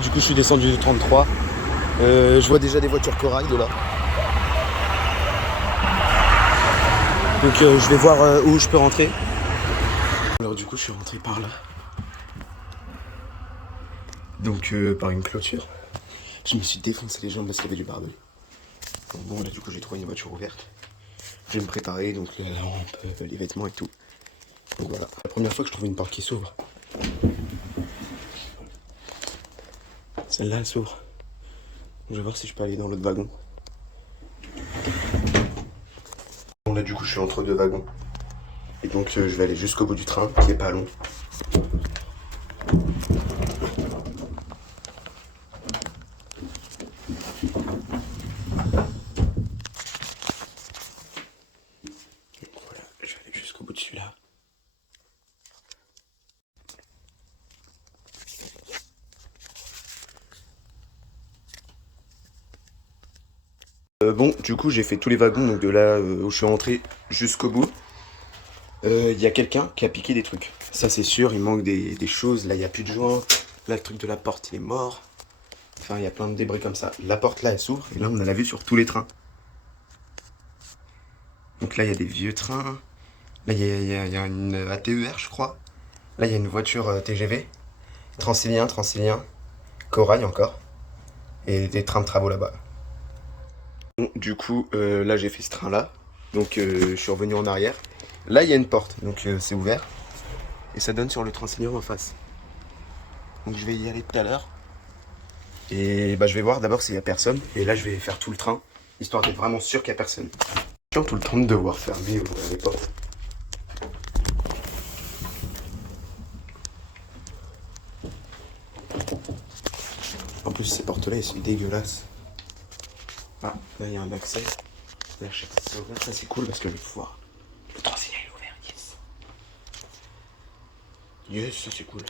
Du coup je suis descendu du 33. Je vois déjà des voitures corail de là. Donc je vais voir où je peux rentrer. Alors du coup je suis rentré par là. Donc par une clôture. Je me suis défoncé les jambes parce qu'il y avait du barbelé. Donc bon là du coup j'ai trouvé une voiture ouverte. Je vais me préparer, donc la lampe, les vêtements et tout. Donc voilà. La première fois que je trouve une porte qui s'ouvre. Celle-là elle s'ouvre. Je vais voir si je peux aller dans l'autre wagon. Bon là du coup je suis entre deux wagons. Et donc je vais aller jusqu'au bout du train qui est pas long. Donc voilà, je vais aller jusqu'au bout de celui-là. Bon, du coup j'ai fait tous les wagons, donc de là où je suis rentré jusqu'au bout. Il y a quelqu'un qui a piqué des trucs. Ça c'est sûr, il manque des choses. Là il n'y a plus de joints. Là le truc de la porte il est mort. Enfin il y a plein de débris comme ça. La porte là elle s'ouvre et là on a la vue sur tous les trains. Donc là il y a des vieux trains. Là il y a une ATER je crois. Là il y a une voiture TGV. Transilien. Corail encore. Et des trains de travaux là-bas. Bon, du coup là j'ai fait ce train là. Donc je suis revenu en arrière. Là il y a une porte, donc c'est ouvert. Et ça donne sur le Transilien en face. Donc je vais y aller tout à l'heure. Et bah je vais voir d'abord s'il y a personne. Et là je vais faire tout le train, histoire d'être vraiment sûr qu'il n'y a personne. J'ai tout le temps de devoir fermer ou ouvrir les portes. En plus ces portes-là elles sont dégueulasses. Ah, là il y a un accès. Là je sais pas si c'est ouvert, ça c'est cool parce que je vais pouvoir. Le Transilien est ouvert, yes. Yes, ça c'est cool.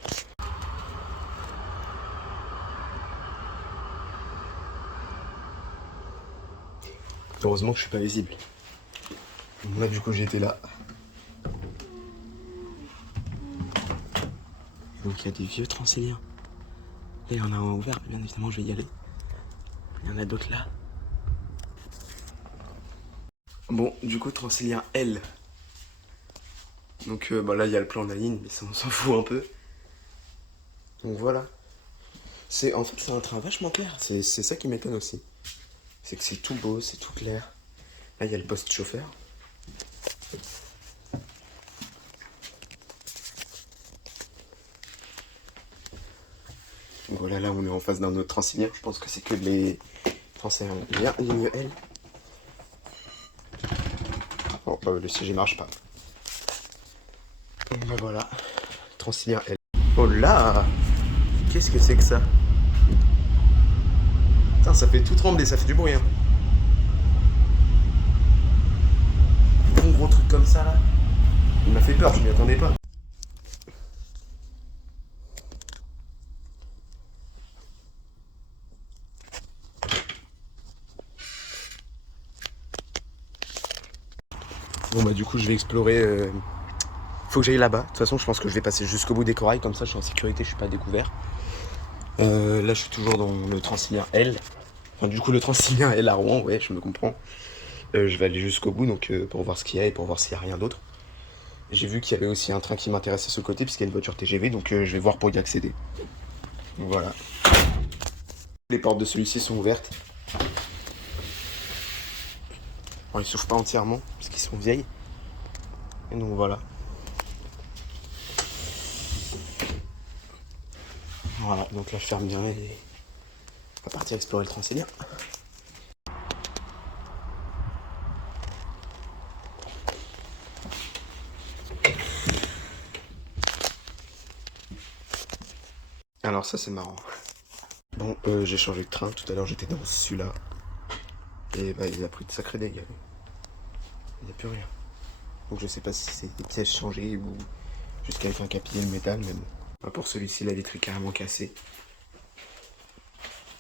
Heureusement que je suis pas visible. Là du coup j'étais là. Donc il y a des vieux Transiliens. Là il y en a un ouvert, bien évidemment je vais y aller. Il y en a d'autres là. Bon, du coup Transilien L. Donc bah là il y a le plan de la ligne, mais ça on s'en fout un peu. Donc voilà. En fait c'est un train vachement clair, c'est ça qui m'étonne aussi. C'est que c'est tout beau, c'est tout clair. Là il y a le poste chauffeur. Donc voilà, là on est en face d'un autre Transilien. Je pense que c'est que les Transiliens ligne L. Bon, le siège marche pas. Bah voilà, Transilien L. Oh là, qu'est-ce que c'est que ça? Putain, ça fait tout trembler, ça fait du bruit. Hein. Un gros truc comme ça là. Il m'a fait peur, je m'y attendais pas. Bon bah du coup je vais explorer. Faut que j'aille là-bas. De toute façon je pense que je vais passer jusqu'au bout des corails, comme ça je suis en sécurité, je suis pas découvert. Là je suis toujours dans le Transilien L. Enfin du coup le Transilien L à Rouen, ouais je me comprends. Je vais aller jusqu'au bout donc pour voir ce qu'il y a et pour voir s'il y a rien d'autre. J'ai vu qu'il y avait aussi un train qui m'intéressait de ce côté puisqu'il y a une voiture TGV, donc je vais voir pour y accéder. Donc voilà. Les portes de celui-ci sont ouvertes. Bon, ils s'ouvrent pas entièrement parce qu'ils sont vieilles. Et donc voilà. Voilà, donc là je ferme bien et on va partir explorer le Transilien. Alors ça c'est marrant. Bon, j'ai changé de train. Tout à l'heure j'étais dans celui-là. Et bah il a pris de sacrés dégâts. Il n'y a plus rien. Donc je sais pas si c'est des pièces changées ou juste quelqu'un qui a pillé le métal, mais bon. Bah, pour celui-ci, la vitre est carrément cassée.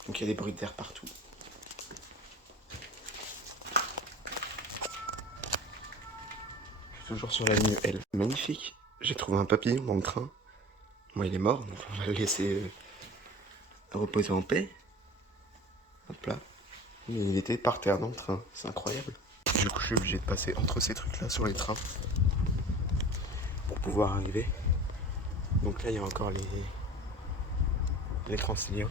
Donc il y a des bruits d'air partout. Je suis toujours sur la ligne L. Magnifique. J'ai trouvé un papillon dans le train. Moi il est mort, donc on va le laisser reposer en paix. Hop là. Mais il était par terre dans le train, c'est incroyable. Du coup, je suis obligé de passer entre ces trucs-là sur les trains pour pouvoir arriver. Donc là, il y a encore les Transiliens.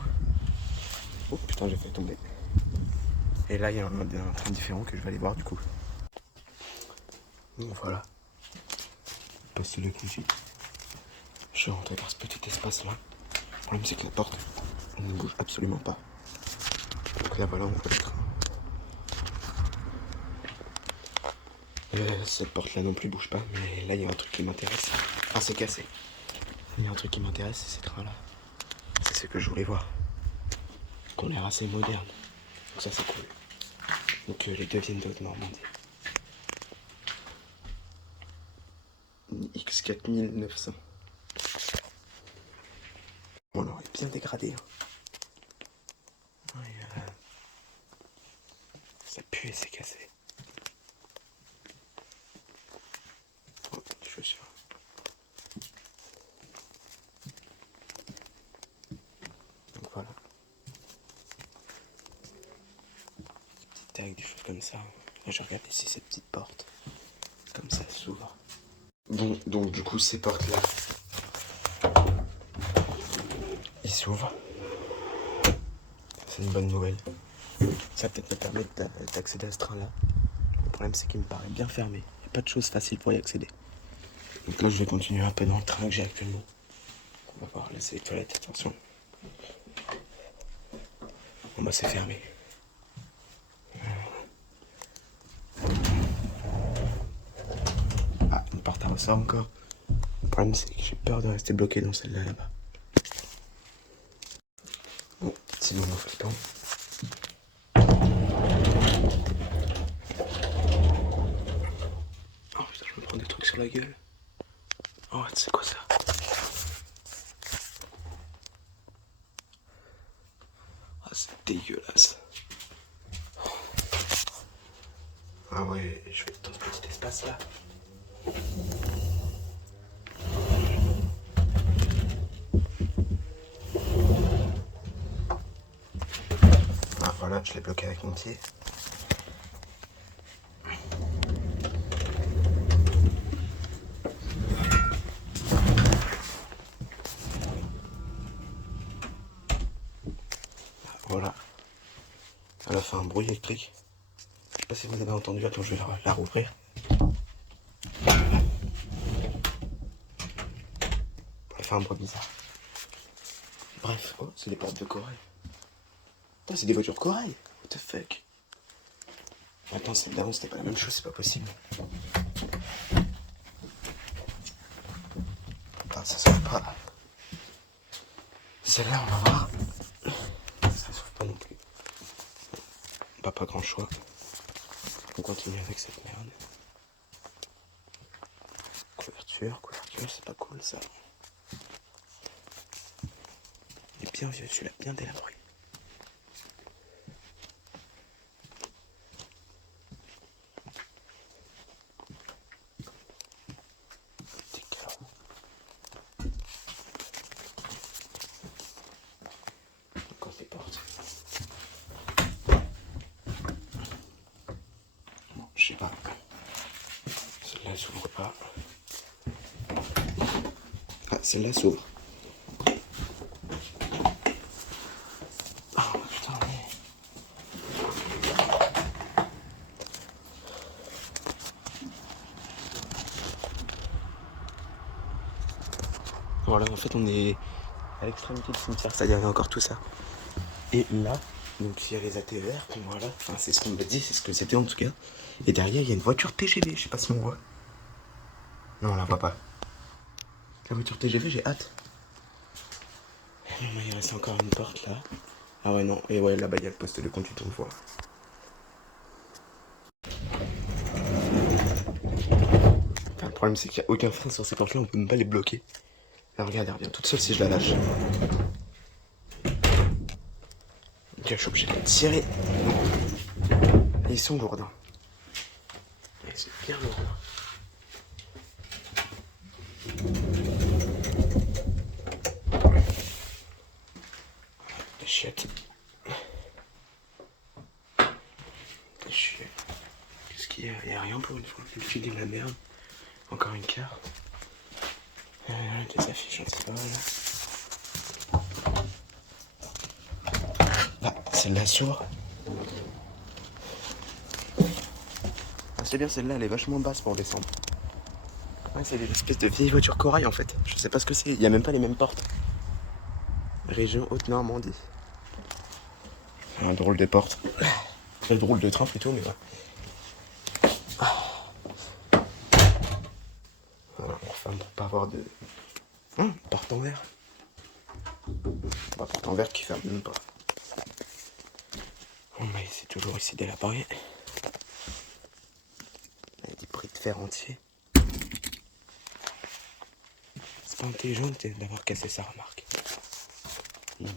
Oh putain, j'ai fait tomber. Et là, il y a un train différent que je vais aller voir du coup. Donc voilà. Poste de conduite. Je suis rentré par ce petit espace-là. Le problème, c'est que la porte, elle ne bouge absolument pas. Donc là, voilà, on voit le train. Cette porte-là non plus bouge pas, mais là, il y a un truc qui m'intéresse. Enfin, c'est cassé. Il y a un truc qui m'intéresse, c'est ces trains-là. C'est ce que je voulais voir. Qu'on a l'air assez moderne. Donc ça, c'est cool. Donc les deux viennent de Haute-Normandie. X4900. On l'aurait bien dégradé. Hein. Ouais, ça pue et c'est cassé. Oh, les chaussures. Donc voilà. Des petites tags, des choses comme ça. Moi, je regarde ici ces petites portes. Comme ça s'ouvre. Bon, donc du coup, ces portes-là, ils s'ouvrent. C'est une bonne nouvelle. Ça va peut-être me permettre d'accéder à ce train-là. Le problème, c'est qu'il me paraît bien fermé. Il n'y a pas de choses faciles pour y accéder. Donc là, je vais continuer un peu dans le train que j'ai actuellement. On va voir, là, c'est les toilettes, attention. Bon, bah, c'est fermé. Ah, une porte à ressort encore. Le problème, c'est que j'ai peur de rester bloqué dans celle-là, là-bas. Bon, sinon, on fait le temps. Oh putain, je me prends des trucs sur la gueule. Oh, c'est quoi ça? Ah, c'est dégueulasse. Ah ouais, je vais être dans ce petit espace-là. Ah voilà, je l'ai bloqué avec mon pied. Voilà. Elle a fait un bruit électrique. Je sais pas si vous avez entendu. Attends, je vais la rouvrir. Elle fait un bruit bizarre. Bref, oh, c'est des portes de corail. Putain, c'est des voitures de corail. What the fuck? Attends, celle d'avant, c'était pas la même chose, c'est pas possible. Ah, ça s'ouvre pas. Celle-là, on va voir. Ça s'ouvre pas non plus. Pas grand choix. On continue avec cette merde. Couverture, c'est pas cool ça. Il est bien vieux, celui-là, bien délabré. Des carreaux. Encore des portes. Bon, je sais pas. Celle-là s'ouvre pas. Ah, celle-là s'ouvre. Oh putain, mais... Voilà, en fait, on est à l'extrémité du cimetière, c'est-à-dire il y a encore tout ça. Et là, donc il y a les ATVR, voilà, enfin c'est ce qu'on m'a dit, c'est ce que c'était en tout cas. Et derrière, il y a une voiture TGV, je sais pas si on voit. Non, on la voit pas. La voiture TGV, j'ai hâte. Il reste encore une porte là. Ah ouais, non, et ouais, là-bas il y a le poste de conduite, on le voit. Enfin, le problème c'est qu'il n'y a aucun frein sur ces portes là, on peut même pas les bloquer. Là, regarde, elle revient toute seule si je la lâche. Ok, je suis obligé de la tirer. Et ils sont lourds. Et c'est bien lourd. y a rien pour une fois. Je dis de la merde. Encore une carte. Des affiches anti-vol. Ah, celle-là s'ouvre. Ah, c'est bien, celle-là, elle est vachement basse pour descendre. Ouais, c'est des espèces de vieilles voitures corail en fait. Je sais pas ce que c'est. Il y a même pas les mêmes portes. Région Haute-Normandie. Un drôle de porte. Un drôle de train plutôt, mais ouais. Voilà, enfin, pour pas avoir de. Porte en verre. Bah, porte en verre qui ferme même pas. On va essayer toujours ici d'élaborer. Avec des prix de fer entier. C'est pas intelligent d'avoir cassé sa remarque. Non.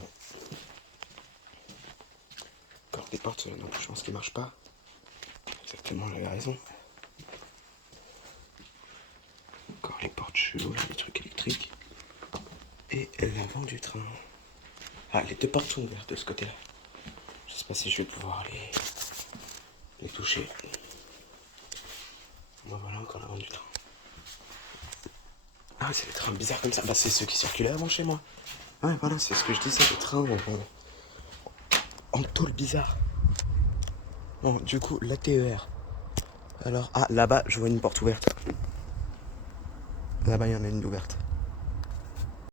Encore des portes, non plus, je pense qu'ils marchent pas. Exactement, j'avais raison. Encore les portes cheloues, là, les trucs électriques. Et l'avant du train. Ah, les deux portes sont ouvertes de ce côté-là. Je sais pas si je vais pouvoir les toucher. Bon, voilà encore l'avant du train. Ah, c'est des trains bizarres comme ça. Bah, c'est ceux qui circulaient avant chez moi. Ouais, voilà, c'est ce que je disais, des trains en tôle bizarre. Bon, du coup, la TER. Alors, ah, là-bas, je vois une porte ouverte. Là-bas, il y en a une ouverte.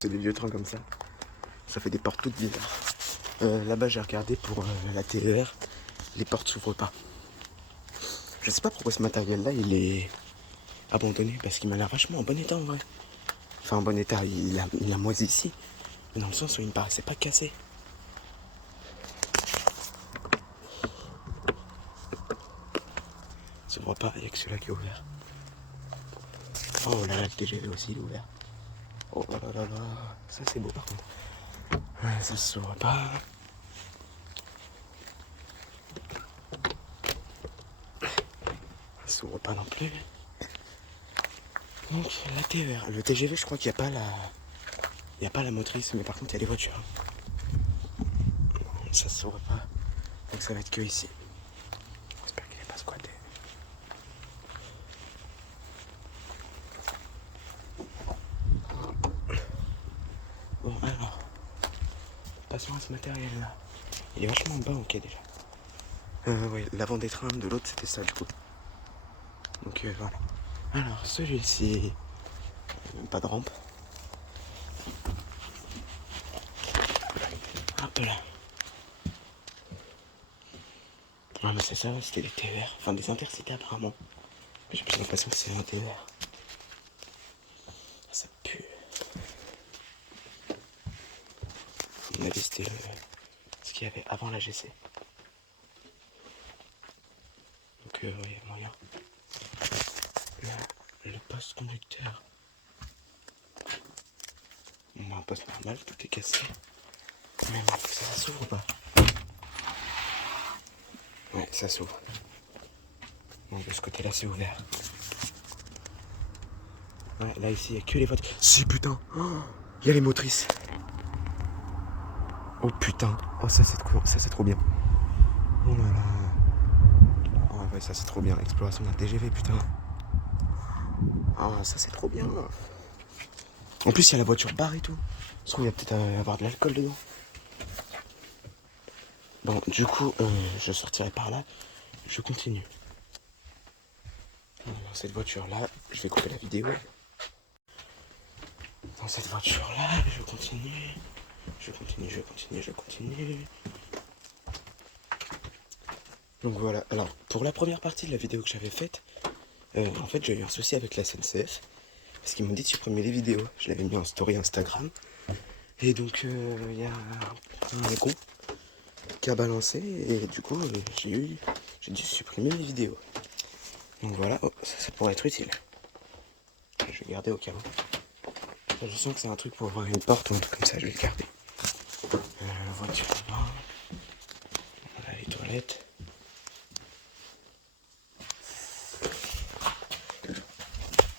C'est des vieux trains comme ça. Ça fait des portes toutes bizarres. Là-bas, j'ai regardé pour la TER. Les portes s'ouvrent pas. Je sais pas pourquoi ce matériel-là, il est abandonné. Parce qu'il m'a l'air vachement en bon état, en vrai. Enfin, en bon état, il a moisi ici. Mais dans le sens où il me paraissait pas cassé. Ça s'ouvre pas, il y a que celui-là qui est ouvert. Oh là là, le TGV aussi, il est ouvert. Oh là là là là. Ça, c'est beau, par contre. Ouais, ça s'ouvre pas. Ça s'ouvre pas non plus. Donc, la TER. Le TGV, je crois qu'il n'y a pas la... Il n'y a pas la motrice, mais par contre, il y a les voitures. Ça s'ouvre pas. Donc, ça va être que ici. J'espère qu'il n'est pas squatté. Bon, alors. Passons à ce matériel-là. Il est vachement bas, ok, déjà. Oui, l'avant des trains de l'autre, c'était ça, du coup. Donc, voilà. Alors, celui-ci... Même pas de rampe. Hop là. Ah, mais c'est ça, c'était des TER. Enfin, des intercités, apparemment. J'ai plus l'impression que c'est un TER. Ça pue. On a dit c'était ce qu'il y avait avant la GC. Donc, oui, moyen. Là, le poste conducteur. On a un poste normal, tout est cassé. Mais bon, ça s'ouvre ou pas? Ouais, ça s'ouvre. Bon, de ce côté-là, c'est ouvert. Ouais, là, ici, il n'y a que les voitures. Si, putain! Il y a les motrices. Oh, putain. Oh, ça, c'est trop bien. Oh là là. Oh, ouais, ça, c'est trop bien. Exploration d'un TGV, putain. Oh, ça, c'est trop bien. En plus, il y a la voiture barre et tout. Je trouve qu'il va peut-être avoir de l'alcool dedans. Bon, du coup, je sortirai par là. Je continue. Dans cette voiture-là, je vais couper la vidéo. Dans cette voiture-là, je continue. Je continue. Donc voilà. Alors, pour la première partie de la vidéo que j'avais faite, en fait, j'ai eu un souci avec la SNCF. Parce qu'ils m'ont dit de supprimer les vidéos. Je l'avais mis en story Instagram. Et donc, il y a un con qui a balancé. Et du coup, j'ai dû supprimer les vidéos. Donc voilà, oh, ça pourrait être utile. Je vais garder au cas où. Je sens que c'est un truc pour ouvrir une porte ou un truc comme ça, je vais le garder. Voiture là-bas. Voilà les toilettes.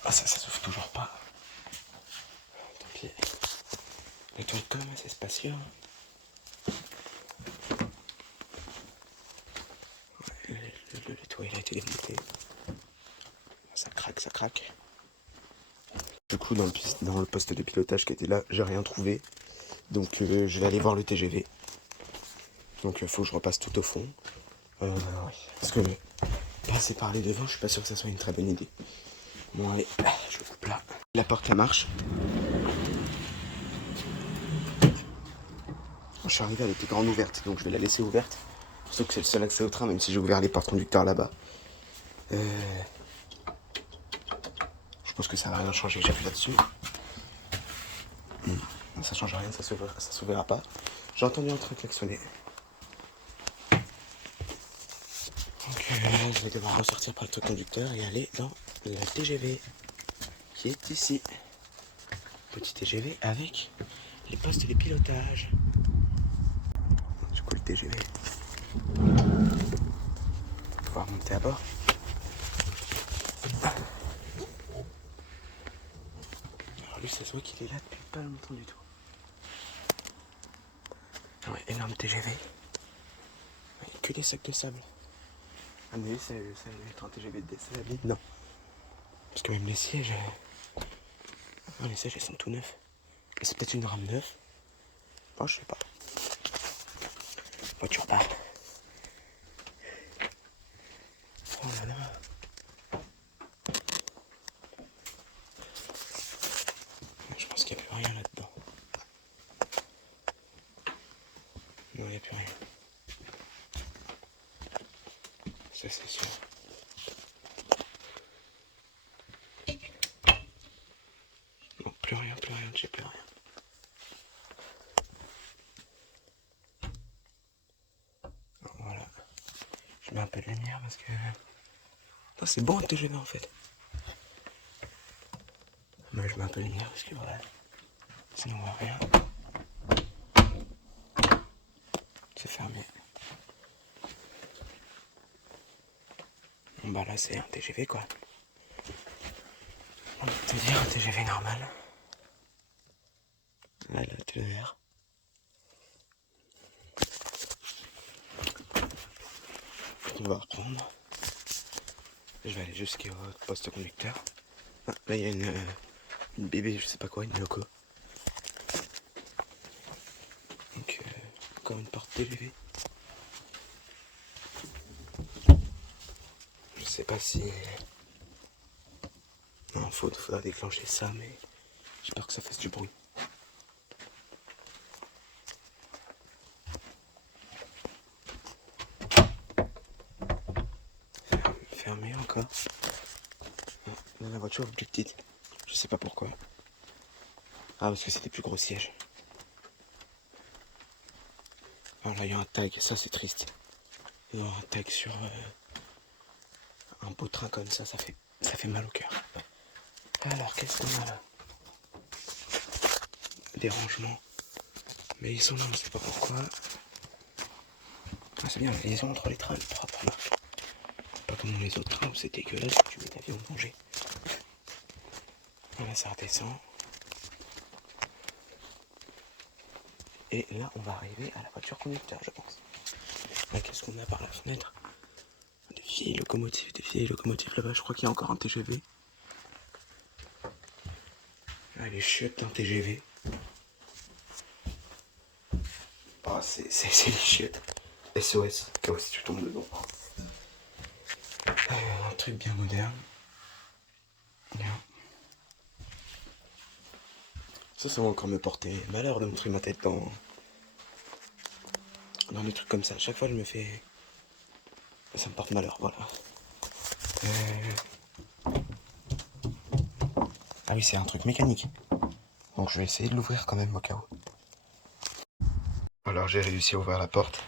Ah ça s'ouvre toujours pas. Tant pis. Les toilettes quand même assez spacieux. Le toit il a été démonté. ça craque. Du coup, dans le poste de pilotage qui était là, j'ai rien trouvé. Donc je vais aller voir le TGV. Donc il faut que je repasse tout au fond. Oui. Parce que passer par les devants, je suis pas sûr que ça soit une très bonne idée. Bon allez, je coupe là. La porte elle marche. Je suis arrivé, elle était grande ouverte, donc je vais la laisser ouverte. Sauf que c'est le seul accès au train, même si j'ai ouvert les portes conducteurs là-bas. Je pense que ça va rien changer, j'appuie là-dessus. Non, ça change rien, ça s'ouvrira pas. J'ai entendu un train klaxonner. Donc je vais devoir ressortir par le truc conducteur et aller dans la TGV qui est ici. Petit TGV avec les postes de pilotage. Du coup le TGV. On va pouvoir monter à bord. Alors lui ça se voit qu'il est là depuis pas longtemps du tout. Ouais, énorme TGV. Ouais, que des sacs de sable. Ah mais ça va être un TGV de dessin la vie. Non. Parce que même les sièges. Non, les sièges ils sont tout neufs. Et c'est peut-être une rame neuve. Oh je sais pas. Voiture part. Oh là là. Je pense qu'il n'y a plus rien là-dedans. Non, il n'y a plus rien. Ça c'est sûr. Non, plus rien, j'ai plus rien. Non, voilà. Je mets un peu de lumière parce que... Non, c'est bon un TGV en fait. Mais je mets un peu de lumière parce que voilà. Sinon on voit rien. C'est fermé. Bon bah là c'est un TGV quoi. On peut te dire un TGV normal. Là le TER. On va reprendre. Je vais aller jusqu'au poste conducteur. Ah, là il y a une bébé, je sais pas quoi, une loco. Donc encore une porte TGV. Je sais pas si... Non, faudra déclencher ça, mais j'espère que ça fasse du bruit. Fermé encore. Là, la voiture est plus petite. Je sais pas pourquoi. Ah, parce que c'était plus gros siège. Alors là, il y a un tag, ça c'est triste. Il y a un tag sur un beau train comme ça fait mal au cœur. Alors, qu'est-ce qu'on a là? Des rangements. Mais ils sont là, on sait pas pourquoi. Ah, c'est bien, la liaison entre les trains, elle est propre là. Pas comme dans les autres trains où c'est dégueulasse, tu mets ta vie en danger. Voilà, ça redescend. Et là, on va arriver à la voiture conducteur, je pense. Là, qu'est-ce qu'on a par la fenêtre? Des vieilles locomotives là-bas. Je crois qu'il y a encore un TGV. Ah, les chiottes d'un TGV. Ah, c'est les chiottes. SOS, cas où si tu tombes dedans. Un truc bien moderne. Bien. Ça va encore me porter malheur de montrer ma tête dans des trucs comme ça. À chaque fois, je me fais... Ça me porte malheur, voilà. Ah oui, c'est un truc mécanique. Donc je vais essayer de l'ouvrir quand même au cas où. Alors j'ai réussi à ouvrir la porte.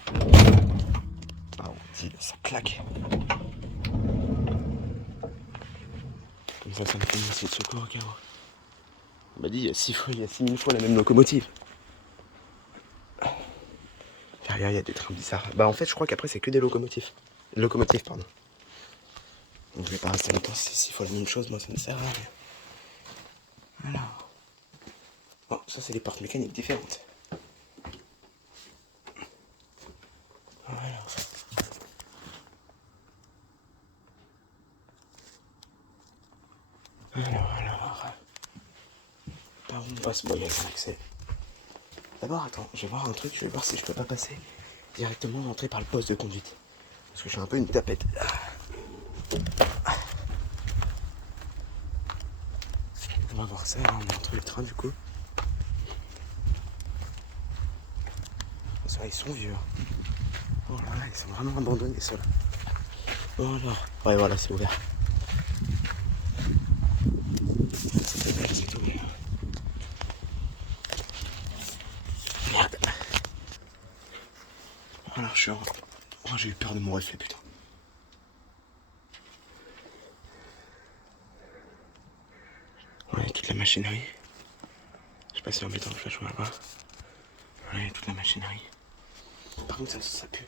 Ah oui, ça claque. Comme ça me fait une essai de secours au cas où. On m'a dit il y a 6000 fois la même locomotive. Derrière il y a des trains bizarres. Bah en fait je crois qu'après c'est que des locomotives. Locomotives pardon. Donc je vais pas rester longtemps, c'est 6 fois la même chose, moi ça me sert à rien. Alors. Bon, ça c'est des portes mécaniques différentes. Voilà. Alors. Par où on passe? Bon, il y a un accès. D'abord, attends, je vais voir un truc, je vais voir si je peux pas passer directement rentrer par le poste de conduite. Parce que je suis un peu une tapette. On va voir ça, on est entre le train du coup. Ça, ils sont vieux. Oh là là, ils sont vraiment abandonnés ceux-là. Bon alors. Ouais, voilà, c'est ouvert. C'est ouvert. Merde. Alors je suis en... Oh, j'ai eu peur de mon reflet, putain. Ouais, toute la machinerie. Je sais pas si en mettant le flash on va voir. Ouais, toute la machinerie. Par contre, ça pue.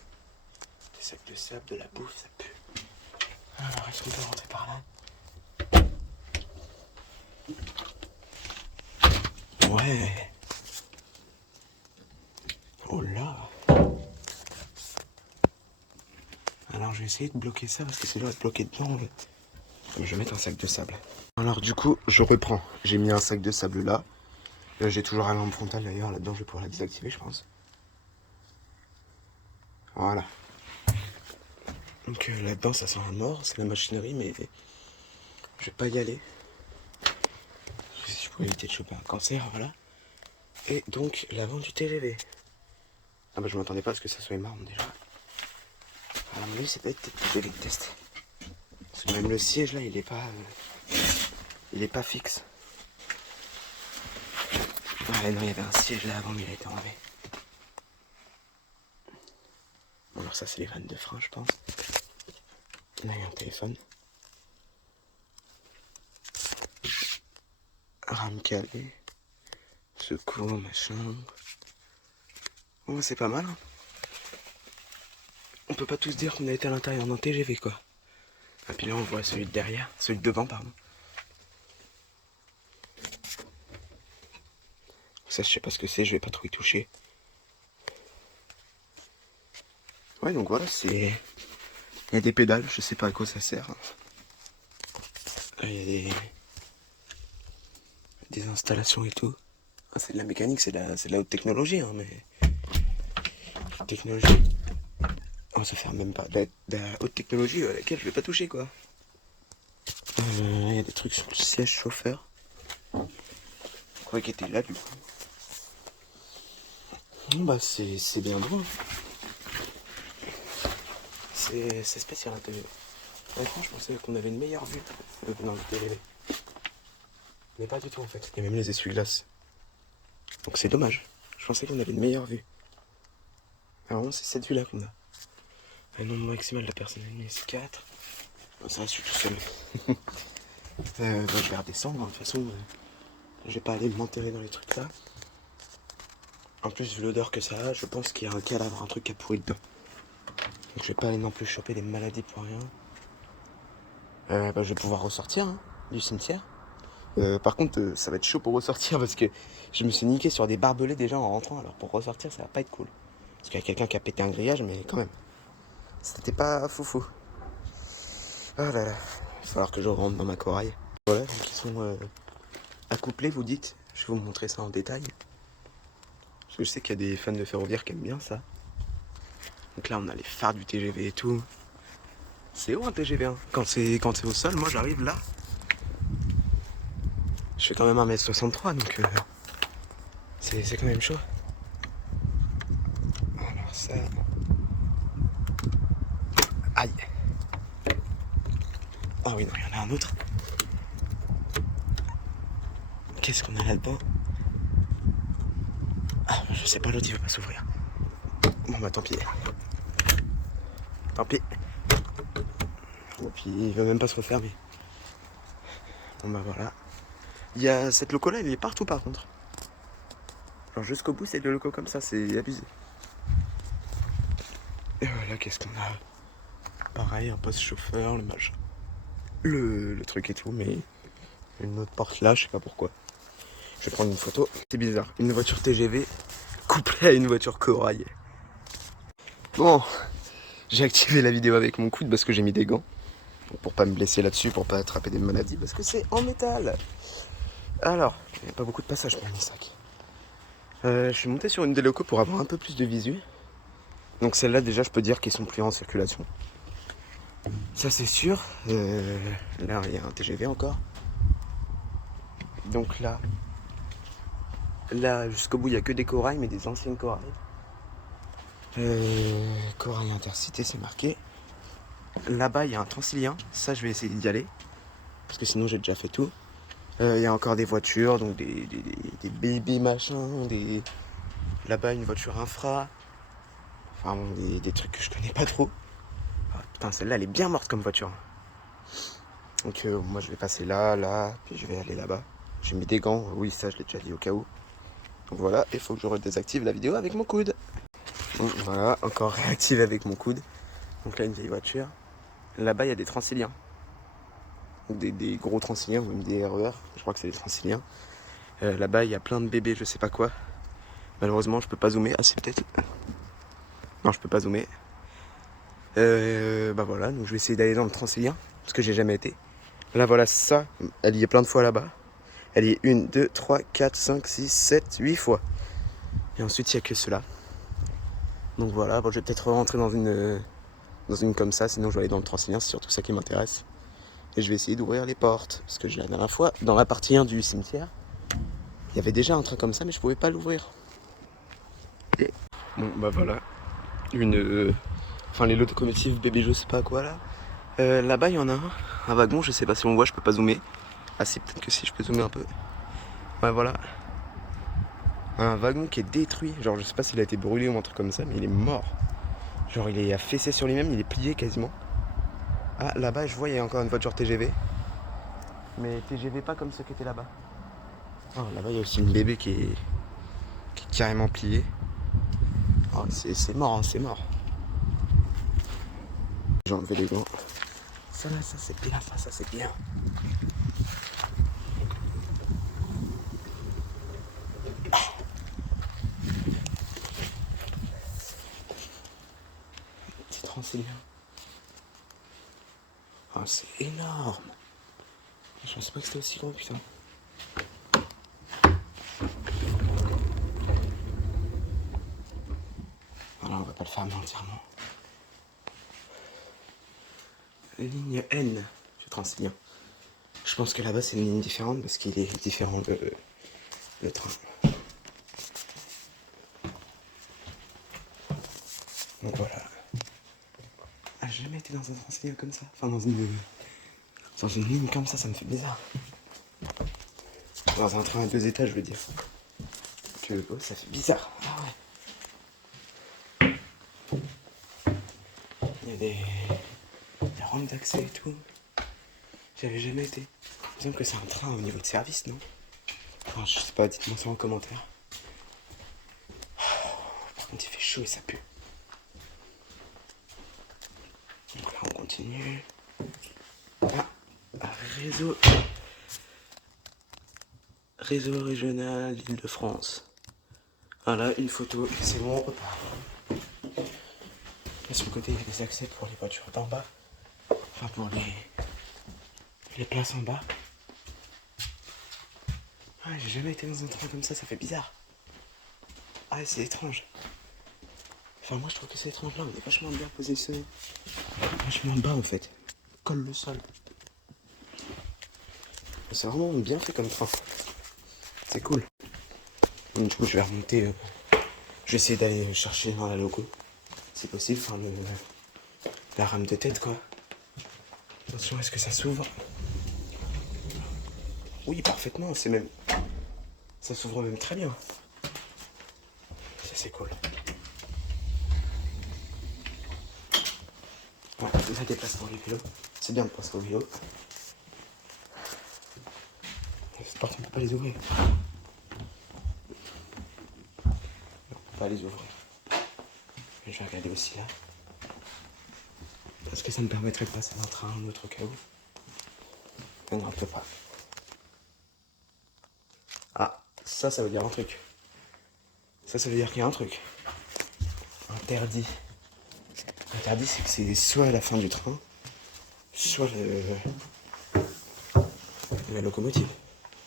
Des sacs de sable, de la bouffe, ça pue. Alors, est-ce qu'on peut rentrer par là? Ouais. Oh là. Alors, je vais essayer de bloquer ça parce que c'est là de bloquer dedans. En fait. Je vais mettre un sac de sable. Alors, du coup, je reprends. J'ai mis un sac de sable là. J'ai toujours un lampe frontale d'ailleurs. Là-dedans, je vais pouvoir la désactiver, je pense. Voilà. Donc là-dedans, ça sent la mort. C'est la machinerie, mais je vais pas y aller. Si je pouvais éviter de choper un cancer, voilà. Et donc, l'avant du TGV. Ah bah je m'attendais pas à ce que ça soit marrant déjà. Alors lui c'est peut-être que je vais le tester. Parce que même le siège là il est pas fixe. Ah non, il y avait un siège là avant mais il a été enlevé. Bon alors ça c'est les vannes de frein je pense. Là il y a un téléphone. Rame calée. Secours, machin. Oh c'est pas mal hein. On peut pas tous dire qu'on a été à l'intérieur d'un TGV quoi. Et puis là on voit celui de derrière, celui de devant pardon. Ça je sais pas ce que c'est, je vais pas trop y toucher. Ouais donc voilà c'est... Il y a des pédales, je sais pas à quoi ça sert. Il y a des installations et tout. Ah, c'est de la mécanique, c'est de la haute technologie hein, mais... Technologie... Oh ça fait même pas de la haute technologie à laquelle je vais pas toucher quoi. Il y a des trucs sur le siège chauffeur. Je croyais qu'il était là du coup. Bon bah c'est bien drôle. C'est spécial la télé. Franchement je pensais qu'on avait une meilleure vue dans le TGV. Mais pas du tout en fait. Il y a même les essuie-glaces. Donc c'est dommage. Je pensais qu'on avait une meilleure vue. Alors c'est cette vue là qu'on a. Le nombre maximal de la personne admise c'est 4. Bon, ça je suis tout seul. Je vais redescendre, de toute façon je vais pas aller m'enterrer dans les trucs là. En plus vu l'odeur que ça a, je pense qu'il y a un cadavre, un truc qui a pourri dedans. Donc je vais pas aller non plus choper des maladies pour rien. Je vais pouvoir ressortir hein, du cimetière. Par contre ça va être chaud pour ressortir parce que je me suis niqué sur des barbelés déjà en rentrant. Alors pour ressortir ça va pas être cool. Parce qu'il y a quelqu'un qui a pété un grillage mais quand même. C'était pas foufou. Ah là là. Il va falloir que je rentre dans ma corail. Voilà, donc ils sont accouplés vous dites. Je vais vous montrer ça en détail. Parce que je sais qu'il y a des fans de ferroviaire qui aiment bien ça. Donc là on a les phares du TGV et tout. C'est haut un TGV hein. Quand c'est au sol, moi j'arrive là. Je fais quand même 1m63 donc c'est quand même chaud. Alors ça... Aïe. Ah oui non, il y en a un autre. Qu'est-ce qu'on a là-dedans? Ah je sais pas, l'autre il veut pas s'ouvrir. Bon bah tant pis. Tant pis. Et puis il veut même pas se refermer. Bon bah voilà. Il y a cette loco là, il est partout par contre. Genre jusqu'au bout c'est le loco comme ça, c'est abusé. Et voilà, qu'est-ce qu'on a? Pareil, un poste chauffeur, le machin. Le truc et tout, mais une autre porte là, je sais pas pourquoi. Je vais prendre une photo. C'est bizarre, une voiture TGV couplée à une voiture corail. Bon, j'ai activé la vidéo avec mon coude parce que j'ai mis des gants. pour pas me blesser là-dessus, pour pas attraper des maladies, parce que c'est en métal. Alors, il n'y a pas beaucoup de passages pour mes sacs. Je suis monté sur une des locaux pour avoir un peu plus de visu. Donc celle-là déjà je peux dire qu'ils sont plus en circulation. Ça c'est sûr. Là il y a un TGV encore. Donc là jusqu'au bout il n'y a que des corails, mais des anciennes corails. Corail intercité c'est marqué. Là-bas il y a un Transilien, ça je vais essayer d'y aller. Parce que sinon j'ai déjà fait tout. Il y a encore des voitures, donc des bébés machins, là-bas une voiture infra. Enfin bon, des trucs que je connais pas trop. Ah, putain, celle-là elle est bien morte comme voiture. Donc moi je vais passer là, puis je vais aller là-bas. J'ai mis des gants, oui ça je l'ai déjà dit au cas où. Donc voilà, il faut que je redésactive la vidéo avec mon coude. Donc voilà, encore réactive avec mon coude. Donc là une vieille voiture. Là-bas il y a des Transiliens. Des gros Transiliens ou même des RER, je crois que c'est des Transiliens. Là-bas il y a plein de bébés, je sais pas quoi. Malheureusement je peux pas zoomer. Ah c'est peut-être... Non je peux pas zoomer. Bah voilà, donc je vais essayer d'aller dans le Transilien, parce que j'ai jamais été. Là voilà ça, elle y est plein de fois là-bas. Elle y est 1, 2, 3, 4, 5, 6, 7, 8 fois. Et ensuite il n'y a que cela. Donc voilà, bon, je vais peut-être rentrer dans une comme ça, sinon je vais aller dans le Transilien, c'est surtout ça qui m'intéresse. Et je vais essayer d'ouvrir les portes. Parce que la dernière fois, dans la partie 1 du cimetière, il y avait déjà un train comme ça, mais je pouvais pas l'ouvrir. Et bon bah voilà. Enfin les locomotives bébé je sais pas quoi là. Là-bas il y en a un wagon, je sais pas si on voit, je peux pas zoomer. Ah si, peut-être que si je peux zoomer un peu. Ouais voilà. Un wagon qui est détruit, genre je sais pas s'il a été brûlé ou un truc comme ça, mais il est mort. Genre il est affaissé sur lui-même, il est plié quasiment. Ah là-bas je vois il y a encore une voiture TGV. Mais TGV pas comme ceux qui étaient là-bas. Oh là-bas il y a aussi une bébé qui est carrément pliée. Oh, c'est mort, hein, c'est mort. J'ai enlevé les gants. Ça là, ça c'est bien, ça c'est bien. Petit Transilien. Oh c'est énorme. Je pensais pas que c'était aussi gros putain. Alors on va pas le fermer entièrement. Ligne N, je Transilien. Je pense que là-bas c'est une ligne différente parce qu'il est différent le train. Donc voilà. Ah, j'ai jamais été dans un Transilien comme ça. Enfin dans une ligne comme ça me fait bizarre. Dans un train à 2 étages je veux dire. Que oh, ça fait bizarre. Ah ouais. Il y a des rampes d'accès et tout. J'avais jamais été. Il me semble que c'est un train au niveau de service, non? Enfin, je sais pas, dites-moi ça en commentaire. Par contre, il fait chaud et ça pue. Donc là, on continue. Ah, réseau régional d'Île-de-France. Voilà, une photo, c'est bon, on repart. Là, sur le côté, il y a des accès pour les voitures d'en bas. Enfin, pour les places en bas. Ah, j'ai jamais été dans un train comme ça fait bizarre. Ah, c'est étrange. Enfin, moi, je trouve que c'est étrange là, on est vachement bien positionné. Vachement bas en fait. Colle le sol. C'est vraiment bien fait comme train. C'est cool. Donc, du coup, je vais remonter. Je vais essayer d'aller chercher dans la loco. C'est possible, enfin, la rame de tête quoi. Attention, est-ce que ça s'ouvre? Oui, parfaitement, c'est même. Ça s'ouvre même très bien. Ça, c'est cool. Bon, ça déplace pour les vélos. C'est bien de passer au vélo. Cette porte, on peut pas les ouvrir. Non, on peut pas les ouvrir. Je vais regarder aussi là. Est-ce que ça me permettrait de passer d'un train à un autre cas où? Non, on peut pas. Ah, ça veut dire un truc. Ça veut dire qu'il y a un truc. Interdit. Interdit, c'est que c'est soit à la fin du train, soit la locomotive.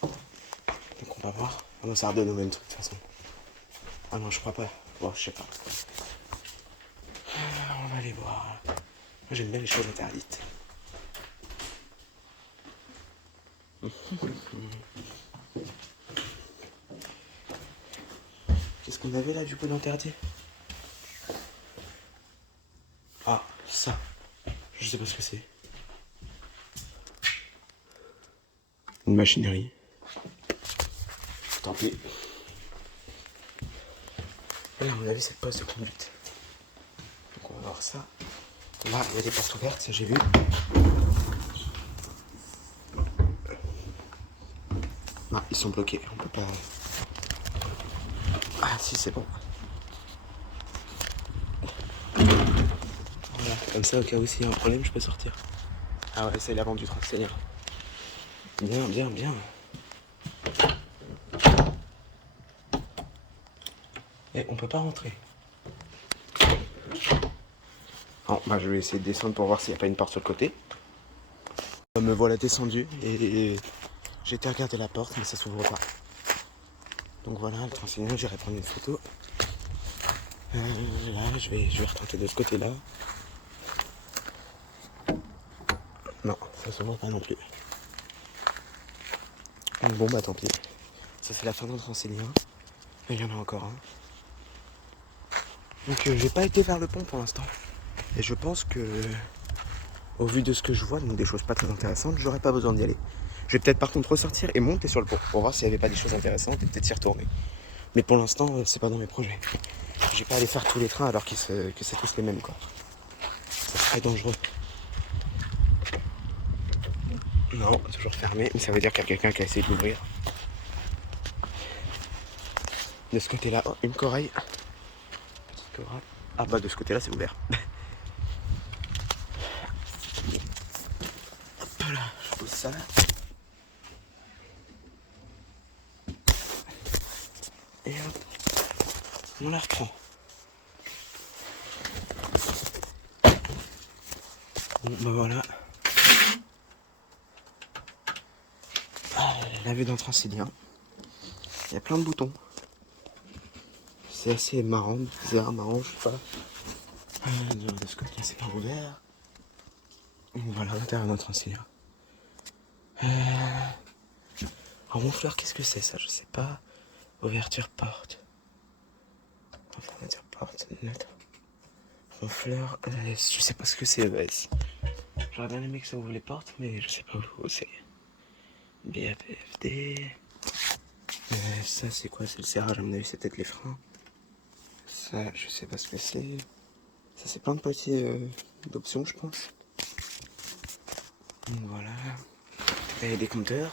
Donc on va voir. Ah non, ça redonne au même truc de toute façon. Ah non, je crois pas. Bon, je sais pas. On va aller voir. Moi, j'aime bien les choses interdites. Qu'est-ce qu'on avait là du coup d'interdit? Ah, ça. Je sais pas ce que c'est. Une machinerie. Tant pis. Et là, à mon avis, c'est le poste de conduite. Donc on va voir ça. Là, il y a des portes ouvertes, ça j'ai vu. Non, ils sont bloqués, on peut pas... Ah si, c'est bon. Voilà, comme ça, au cas où s'il y a un problème, je peux sortir. Ah ouais, c'est l'avant du Transilien. Bien, bien, bien. Et on peut pas rentrer. Bon, bah je vais essayer de descendre pour voir s'il n'y a pas une porte sur le côté. Me voilà descendu et j'ai été regarder la porte, mais ça s'ouvre pas. Donc voilà, le Transilien, j'irai prendre une photo. Là, je vais retenter de ce côté-là. Non, ça s'ouvre pas non plus. Donc bon, bah tant pis. Ça fait la fin d'un Transilien. Mais il y en a encore un. Donc j'ai pas été vers le pont pour l'instant. Et je pense que, au vu de ce que je vois, donc des choses pas très intéressantes, j'aurais pas besoin d'y aller. Je vais peut-être par contre ressortir et monter sur le pont pour voir s'il n'y avait pas des choses intéressantes et peut-être y retourner. Mais pour l'instant, c'est pas dans mes projets. J'ai pas aller faire tous les trains alors que c'est tous les mêmes quoi. Ça serait dangereux. Non, toujours fermé, mais ça veut dire qu'il y a quelqu'un qui a essayé d'ouvrir. De ce côté-là, oh, une corail. Petite corail. Ah bah de ce côté-là, c'est ouvert. Hop là, je pose ça là. Et hop, on la reprend. Bon bah voilà. La vue d'un Transilien. Il y a plein de boutons. C'est assez marrant, bizarre, marrant, je sais pas. De ce côté-là, c'est pas ouvert. Voilà, l'intérieur d'un Transilien. Un ronfleur, qu'est-ce que c'est ça? Je sais pas. Ouverture porte. Fermeture porte, note. Ronfleur, je sais pas ce que c'est, ES. J'aurais bien aimé que ça ouvre les portes, mais je sais pas où c'est. BAPFD. Ça, c'est quoi? C'est le serrage, à mon avis, c'est peut-être les freins. Ça, je sais pas ce que c'est. Ça, c'est plein de petits d'options, je pense. Donc voilà. Là, il y a des compteurs.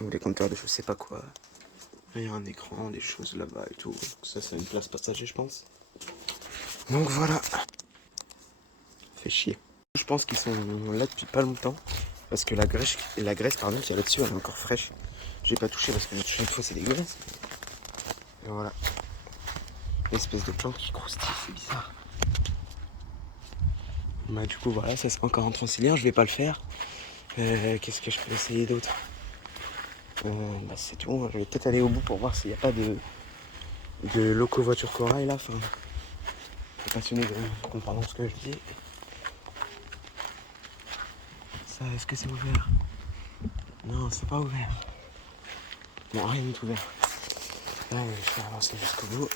Ou des compteurs de je sais pas quoi. Là, il y a un écran, des choses là-bas et tout. Donc ça, c'est une place passager, je pense. Donc voilà. Fait chier. Je pense qu'ils sont là depuis pas longtemps. Parce que la graisse pardon, qu'il y a là-dessus, elle est encore fraîche. J'ai pas touché parce que chaque fois, c'est dégueulasse. Et voilà. Une espèce de plante qui croustille, c'est bizarre. Bah du coup voilà, ça c'est encore un Transilien, je vais pas le faire. Qu'est-ce que je peux essayer d'autre? Bah c'est tout, je vais peut-être aller au bout pour voir s'il n'y a pas de loco voiture corail là. Enfin, je suis passionné de comprendre ce que je dis. Ça, est-ce que c'est ouvert? Non, c'est pas ouvert. Bon, rien n'est ouvert. Là, je vais avancer jusqu'au bout.